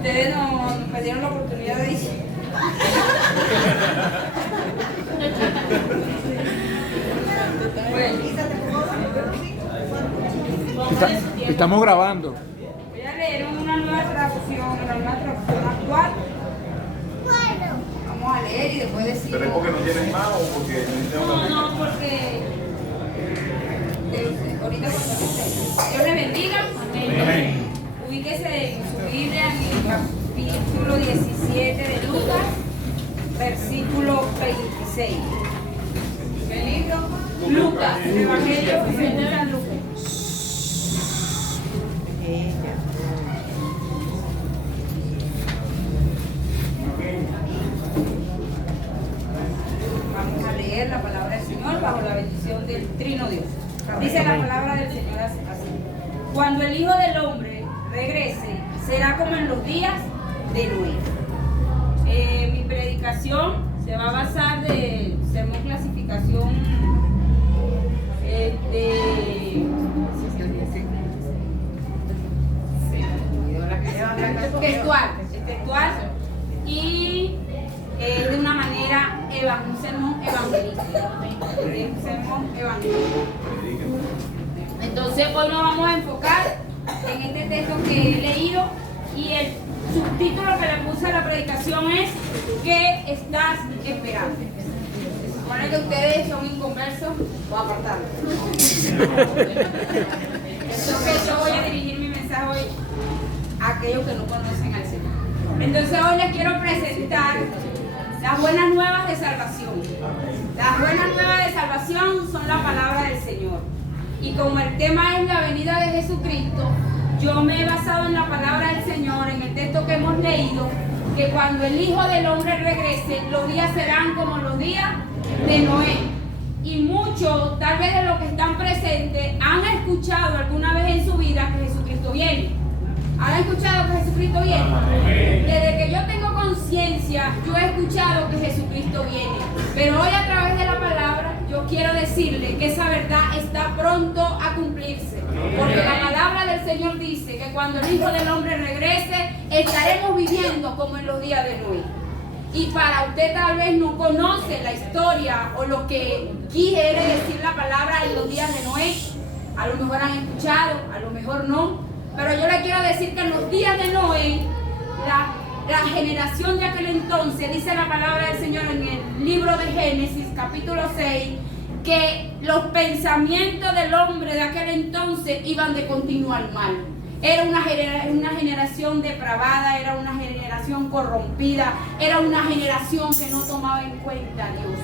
Ustedes me dieron la oportunidad de ir. Estamos grabando. Voy a leer una nueva traducción, una nueva traducción actual. Vamos a leer y después decir. ¿Pero es porque no tienes más o porque No, porque ahorita cuando Dios le bendiga. Amén. Ubíquese en su Biblia en el capítulo 17 de Lucas, versículo 26. ¿Qué libro? Lucas, el Evangelio de San Lucas. Vamos a leer la palabra del Señor bajo la bendición del Trino Dios. Dice la palabra del Señor así: cuando el Hijo del Hombre regrese, será como en los días de Noé. Mi predicación se va a basar de sermón clasificación textual y de una manera un sermón evangelístico. Entonces hoy nos vamos a enfocar en este texto que he leído y el subtítulo que le puse a la predicación es ¿qué estás esperando? Se supone que ustedes son inconversos o apartados. Entonces yo voy a dirigir mi mensaje hoy a aquellos que no conocen al Señor. Entonces hoy les quiero presentar las buenas nuevas de salvación. Las buenas nuevas de salvación son la palabra del Señor. Y como el tema es la venida de Jesucristo, yo me he basado en la palabra del Señor, en el texto que hemos leído, que cuando el Hijo del Hombre regrese, los días serán como los días de Noé. Y muchos, tal vez de los que están presentes, han escuchado alguna vez en su vida que Jesucristo viene. ¿Han escuchado que Jesucristo viene? Desde que yo tengo conciencia, yo he escuchado que Jesucristo viene. Pero hoy a través de la palabra, yo quiero decirle que esa verdad está pronto a cumplirse. Porque la palabra del Señor dice que cuando el Hijo del Hombre regrese, estaremos viviendo como en los días de Noé. Y para usted tal vez no conoce la historia o lo que quiere decir la palabra en los días de Noé. A lo mejor han escuchado, a lo mejor no. Pero yo le quiero decir que en los días de Noé, la generación de aquel entonces, dice la palabra del Señor en el libro de Génesis, capítulo 6, que los pensamientos del hombre de aquel entonces iban de continuo al mal. Era una generación depravada, era una generación corrompida, era una generación que no tomaba en cuenta a Dios.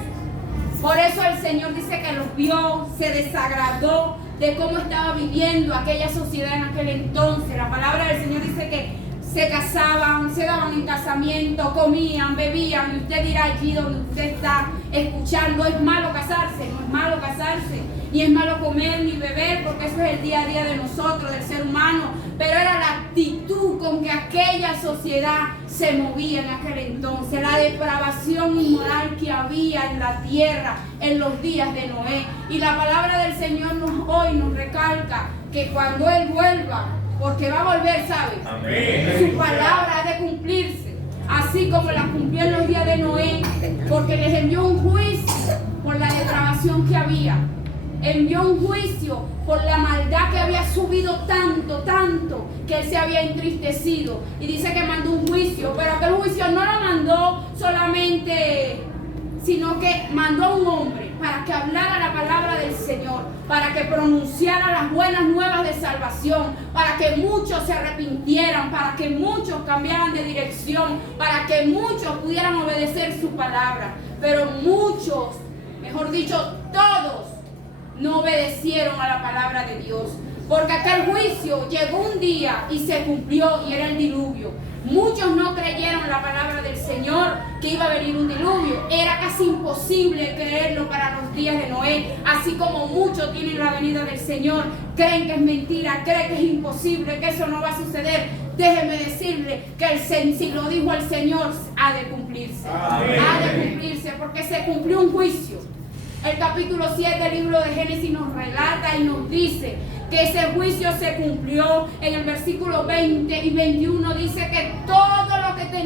Por eso el Señor dice que los vio, se desagradó de cómo estaba viviendo aquella sociedad en aquel entonces. La palabra del Señor dice que se casaban, se daban en casamiento, comían, bebían. Y usted dirá allí donde usted está escuchando, ¿es malo casarse? No es malo casarse, ni es malo comer ni beber, porque eso es el día a día de nosotros, del ser humano. Pero era la actitud con que aquella sociedad se movía en aquel entonces, la depravación inmoral que había en la tierra en los días de Noé. Y la palabra del Señor hoy nos recalca que cuando Él vuelva, porque va a volver, ¿sabe? Amén. Su palabra ha de cumplirse, así como la cumplió en los días de Noé, porque les envió un juicio por la depravación que había. Envió un juicio por la maldad que había subido tanto, que él se había entristecido. Y dice que mandó un juicio, pero aquel juicio no lo mandó solamente, sino que mandó a un hombre para que hablara la palabra del Señor, para que pronunciara las buenas nuevas de salvación, para que muchos se arrepintieran, para que muchos cambiaran de dirección, para que muchos pudieran obedecer su palabra. Pero muchos, mejor dicho, todos, no obedecieron a la palabra de Dios, porque aquel juicio llegó un día y se cumplió, y era el diluvio. Muchos no creyeron la palabra del Señor, que iba a venir un diluvio. Era casi imposible creerlo para los días de Noé. Así como muchos tienen la venida del Señor, creen que es mentira, creen que es imposible, que eso no va a suceder. Déjeme decirle que si lo dijo el Señor, ha de cumplirse. Amén. Ha de cumplirse, porque se cumplió un juicio. El capítulo 7 del libro de Génesis nos relata y nos dice que ese juicio se cumplió. En el versículo 20 y 21 dice que todos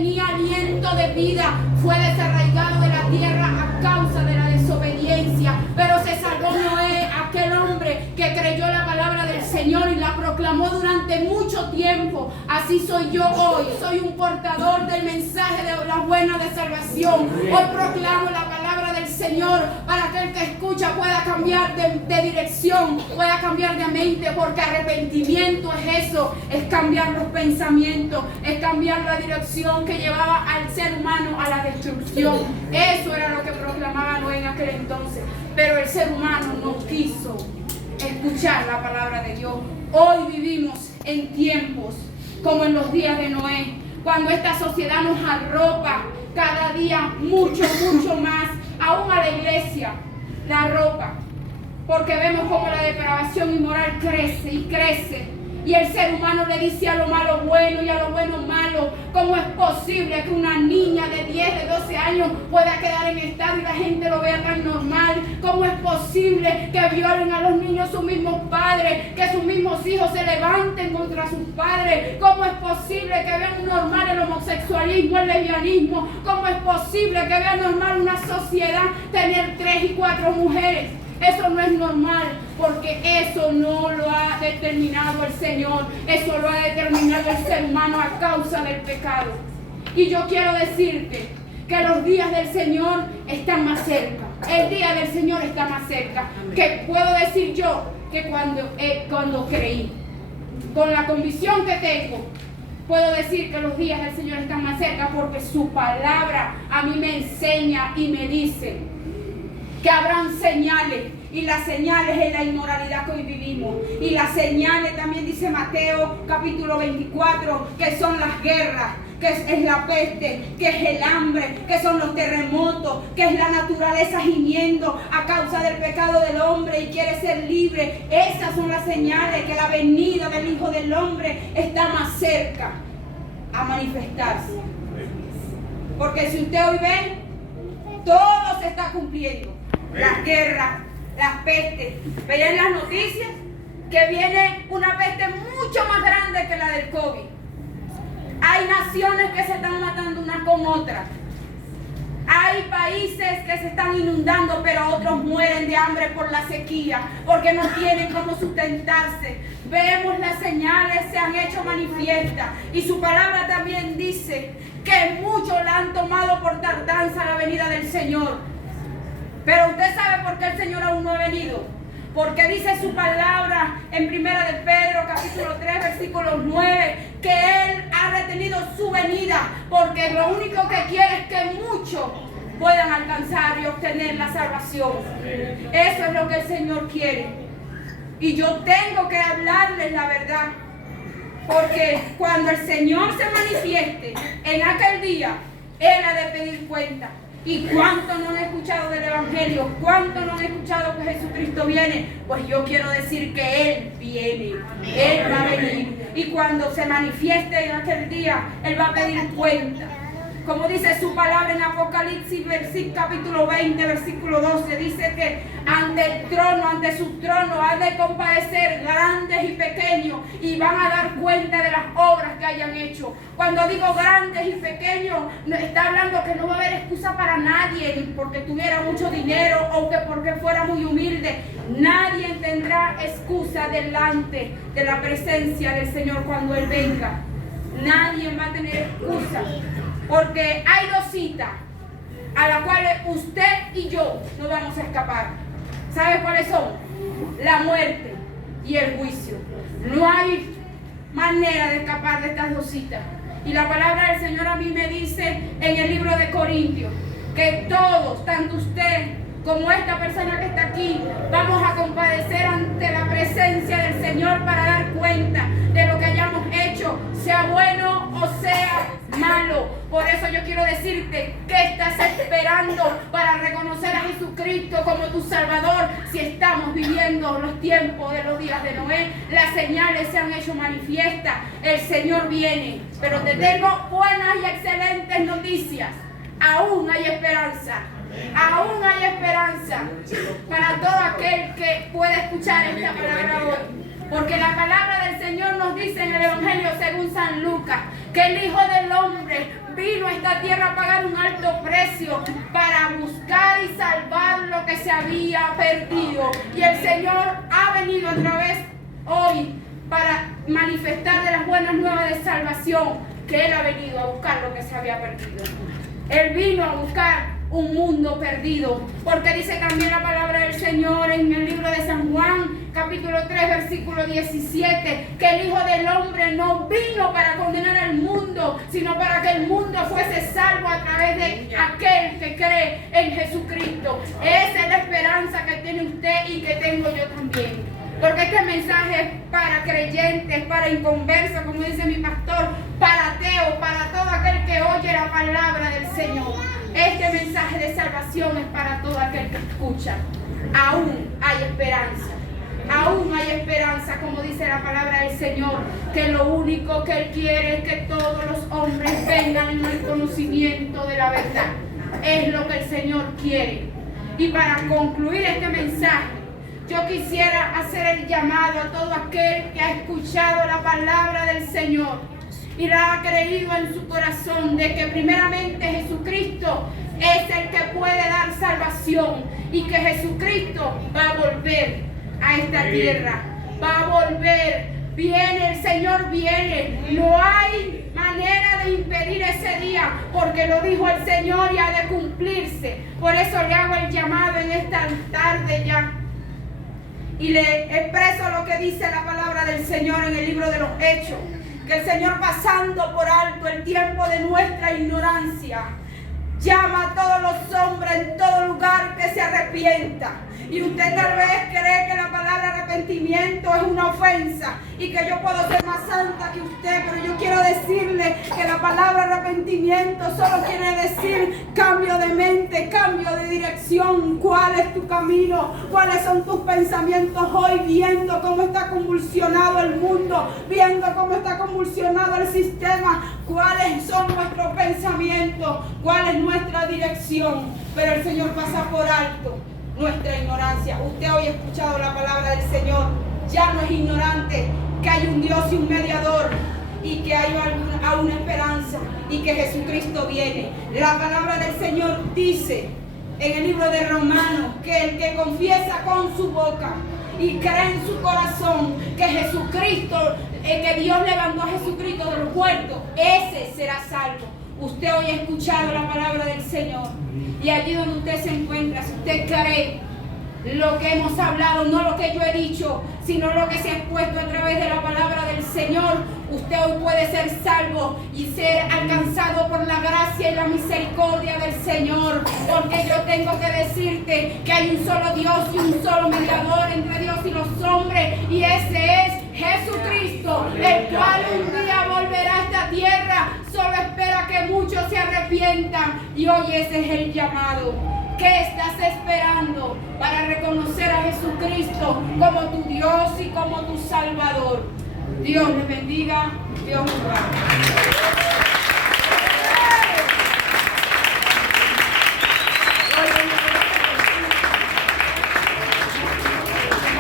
tenía aliento de vida, fue desarraigado de la tierra a causa de la desobediencia. Pero se salvó Noé, aquel hombre que creyó la palabra del Señor y la proclamó durante mucho tiempo. Así soy yo hoy, soy un portador del mensaje de la buena de salvación. Hoy proclamo la palabra del Señor para que el que escucha pueda cambiar de dirección, pueda cambiar de mente, porque arrepentimiento es eso, es cambiar los pensamientos, es cambiar la dirección que llevaba al ser humano a la destrucción. Eso era lo que proclamaba Noé en aquel entonces, pero el ser humano no quiso escuchar la palabra de Dios. Hoy vivimos en tiempos como en los días de Noé, cuando esta sociedad nos arropa cada día mucho más, aún a la iglesia la arropa, porque vemos como la depravación inmoral crece y crece. Y el ser humano le dice a lo malo bueno y a lo bueno malo. ¿Cómo es posible que una niña de 10, de 12 años pueda quedar en estado y la gente lo vea tan normal? ¿Cómo es posible que violen a los niños sus mismos padres? Que sus mismos hijos se levanten contra sus padres. ¿Cómo es posible que vean normal el homosexualismo, el lesbianismo? ¿Cómo es posible que vean normal una sociedad tener 3 y 4 mujeres? Eso no es normal, porque eso no lo ha determinado el Señor. Eso lo ha determinado el ser humano a causa del pecado. Y yo quiero decirte que los días del Señor están más cerca. El día del Señor está más cerca. Que puedo decir yo que cuando creí, con la convicción que tengo, puedo decir que los días del Señor están más cerca, porque su palabra a mí me enseña y me dice que habrán señales, y las señales es la inmoralidad que hoy vivimos. Y las señales también dice Mateo capítulo 24, que son las guerras, que es la peste, que es el hambre, que son los terremotos, que es la naturaleza gimiendo a causa del pecado del hombre y quiere ser libre. Esas son las señales que la venida del Hijo del Hombre está más cerca a manifestarse. Porque si usted hoy ve, todo se está cumpliendo. Las guerras, las pestes. Veía en las noticias que viene una peste mucho más grande que la del COVID. Hay naciones que se están matando unas con otras. Hay países que se están inundando, pero otros mueren de hambre por la sequía, porque no tienen cómo sustentarse. Vemos las señales, se han hecho manifiestas. Y su palabra también dice que muchos la han tomado por tardanza la venida del Señor. Pero usted sabe por qué el Señor aún no ha venido. Porque dice su palabra en 1 de Pedro capítulo 3 versículo 9 que Él ha retenido su venida, porque lo único que quiere es que muchos puedan alcanzar y obtener la salvación. Eso es lo que el Señor quiere. Y yo tengo que hablarles la verdad, porque cuando el Señor se manifieste en aquel día, Él ha de pedir cuenta. ¿Y cuánto no han escuchado del Evangelio? ¿Cuánto no han escuchado que Jesucristo viene? Pues yo quiero decir que Él viene. Él va a venir. Y cuando se manifieste en aquel día, Él va a pedir cuenta. Como dice su palabra en Apocalipsis capítulo 20, versículo 12, dice que ante el trono, ante su trono, han de compadecer grandes y pequeños y van a dar cuenta de las obras que hayan hecho. Cuando digo grandes y pequeños, está hablando que no va a haber excusa para nadie, ni porque tuviera mucho dinero o que porque fuera muy humilde. Nadie tendrá excusa delante de la presencia del Señor cuando Él venga. Nadie va a tener excusa. Porque hay dos citas a las cuales usted y yo no vamos a escapar. ¿Sabe cuáles son? La muerte y el juicio. No hay manera de escapar de estas dos citas. Y la palabra del Señor a mí me dice en el libro de Corintios que todos, tanto usted como esta persona que está aquí, vamos a compadecer ante la presencia del Señor para dar cuenta de lo que hayamos hecho, sea bueno o sea malo. Por eso yo quiero decirte que estás esperando para reconocer a Jesucristo como tu Salvador. Si estamos viviendo los tiempos de los días de Noé, las señales se han hecho manifiestas, el Señor viene. Pero te tengo buenas y excelentes noticias. Aún hay esperanza. Aún hay esperanza para todo aquel que pueda escuchar esta palabra hoy. Porque la palabra del Señor nos dice en el Evangelio según San Lucas que el Hijo del Hombre vino precio para buscar y salvar lo que se había perdido. Y el Señor ha venido otra vez hoy para manifestar de las buenas nuevas de salvación, que Él ha venido a buscar lo que se había perdido. Él vino a buscar un mundo perdido, porque dice también la palabra del Señor en el libro de San Juan, capítulo 3, versículo 17, que el Hijo del Hombre no vino para condenar al mundo, sino para que el mundo fuese salvo a través de aquel que cree en Jesucristo. Esa es la esperanza que tiene usted y que tengo yo también. Porque este mensaje es para creyentes, para inconversos, como dice mi pastor, para ateos, para todo aquel que oye la palabra del Señor. Este mensaje de salvación es para todo aquel que escucha. Aún hay esperanza. Aún hay esperanza, como dice la palabra del Señor, que lo único que Él quiere es que todos los hombres vengan en el conocimiento de la verdad. Es lo que el Señor quiere. Y para concluir este mensaje, yo quisiera hacer el llamado a todo aquel que ha escuchado la palabra del Señor y la ha creído en su corazón de que primeramente Jesucristo es el que puede dar salvación y que Jesucristo va a volver a esta tierra, va a volver, viene, el Señor viene, no hay manera de impedir ese día, porque lo dijo el Señor y ha de cumplirse. Por eso le hago el llamado en esta tarde ya y le expreso lo que dice la palabra del Señor en el libro de los Hechos, que el Señor, pasando por alto el tiempo de nuestra ignorancia, llama a todos los hombres en todo lugar que se arrepientan. Y usted tal vez cree que la palabra arrepentimiento es una ofensa y que yo puedo ser más santa que usted, pero yo quiero decirle que la palabra arrepentimiento solo quiere decir cambio de mente, cambio de dirección. ¿Cuál es tu camino? ¿Cuáles son tus pensamientos hoy, viendo cómo está convulsionado el mundo, viendo cómo está convulsionado el sistema? ¿Cuáles son nuestros pensamientos? ¿Cuál es nuestra dirección? Pero el Señor pasa por alto nuestra ignorancia. Usted hoy ha escuchado la palabra del Señor, ya no es ignorante, que hay un Dios y un mediador y que hay una esperanza y que Jesucristo viene. La palabra del Señor dice en el libro de Romanos que el que confiesa con su boca y cree en su corazón que Jesucristo, que Dios levantó a Jesucristo de los muertos, ese será salvo. Usted hoy ha escuchado la palabra del Señor y allí donde usted se encuentra, si usted cree lo que hemos hablado, no lo que yo he dicho, sino lo que se ha expuesto a través de la palabra del Señor, usted hoy puede ser salvo y ser alcanzado por la gracia y la misericordia del Señor, porque yo tengo que decirte que hay un solo Dios y un solo mediador entre Dios y los hombres, y ese es Jesucristo, el cual un día volverá a esta tierra. Solo espera que muchos se arrepientan, y hoy ese es el llamado. ¿Qué estás esperando para reconocer a Jesucristo como tu Dios y como tu Salvador? Dios les bendiga, Dios les guarde.